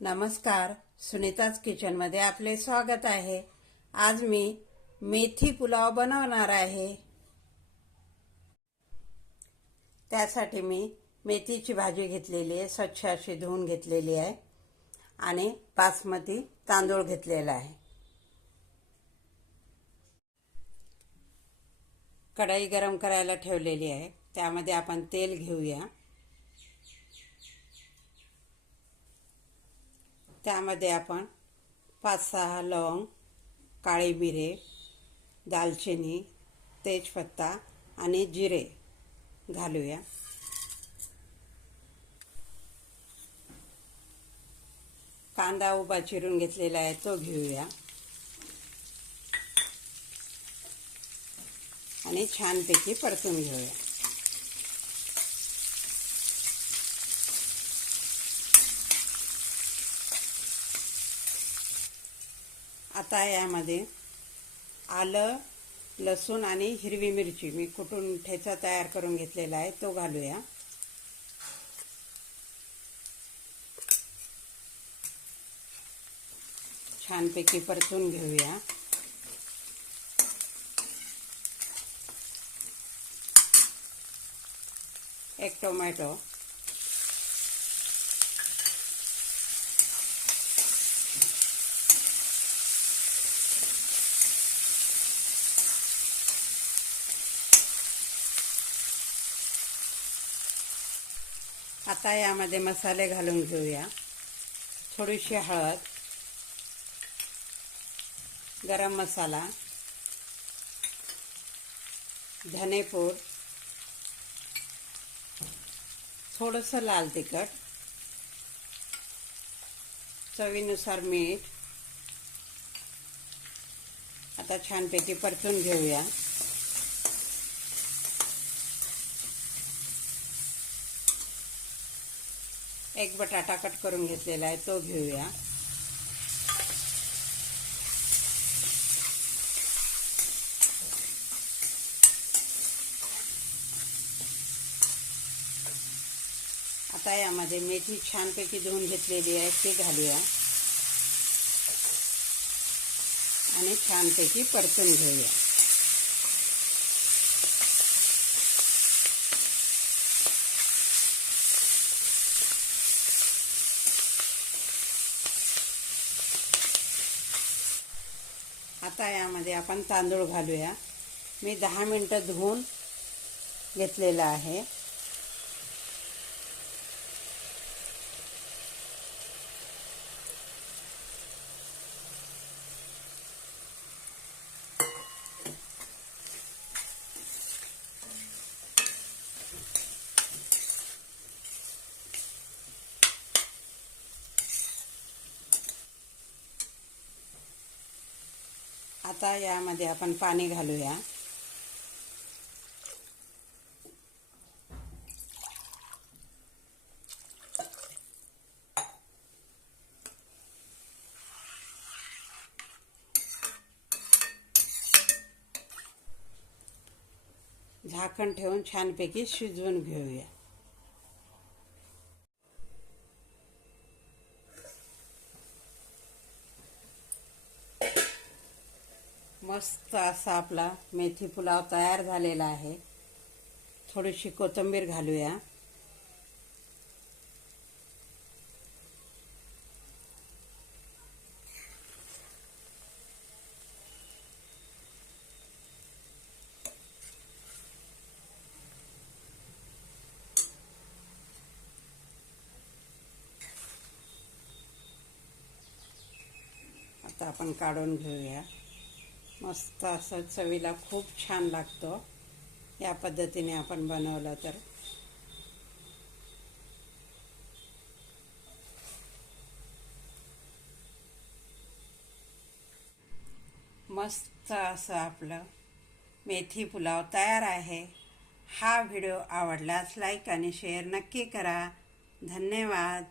नमस्कार, सुनीताज किचनमध्ये आपले स्वागत आहे। आज मी मेथी पुलाव बनवणार आहे। त्यासाठी मी मेथीची भाजी घेतलेली आहे, स्वच्छ अशी धुवून घेतलेली आहे आणि बासमती तांदूळ घेतलेला आहे। कढई गरम करायला ठेवलेली आहे, त्यामध्ये आपण तेल घेऊया। त्यामध्ये आपण 5-6 लवंग, काळे मिरे, दालचिनी, तेजपत्ता आणि जिरे घालूया। कांदा उभा चिरून घेतलेला आहे तो घेऊया आणि छानपैकी परतून घेऊया। आता यामध्ये आलं, लसूण आणि हिरवी मिरची मी कुटून ठेचा तयार करून घेतलेला आहे तो घालूया। छानपैकी परतून घेऊया। एक टोमॅटो, आता यामध्ये मसाले घालून घेऊया। थोडीशी हळद, गरम मसाला, धनेपूड, थोडंसं लाल तिखट, चवीनुसार मीठ। आता छानपैकी परतून घेऊया। एक बटाटा कट करून घेतलेला आहे तो घेऊया। आता यामध्ये मेथी छानपैकी धुवून घेतलेली आहे ती घालूया आणि छानपैकी परतून घेऊया। आता यामध्ये आपण तांदूळ घालूया। मी 10 मिनिटं धुवून घेतलेला आहे। आता यामध्ये आपण पाणी घालूया। झाकण ठेवून छानपैकी शिजवून घेऊया। मस्त असा आपला मेथी पुलाव तयार झालेला आहे। थोडीशी कोथिंबीर घालूया। आता आपण काढून घेऊया। मस्त असं चवीला खूप छान लागतो या पद्धतीने आपण बनवलं तर। मस्त असं आपलं मेथी पुलाव तयार आहे। हा व्हिडिओ आवडल्यास लाईक आणि शेअर नक्की करा। धन्यवाद।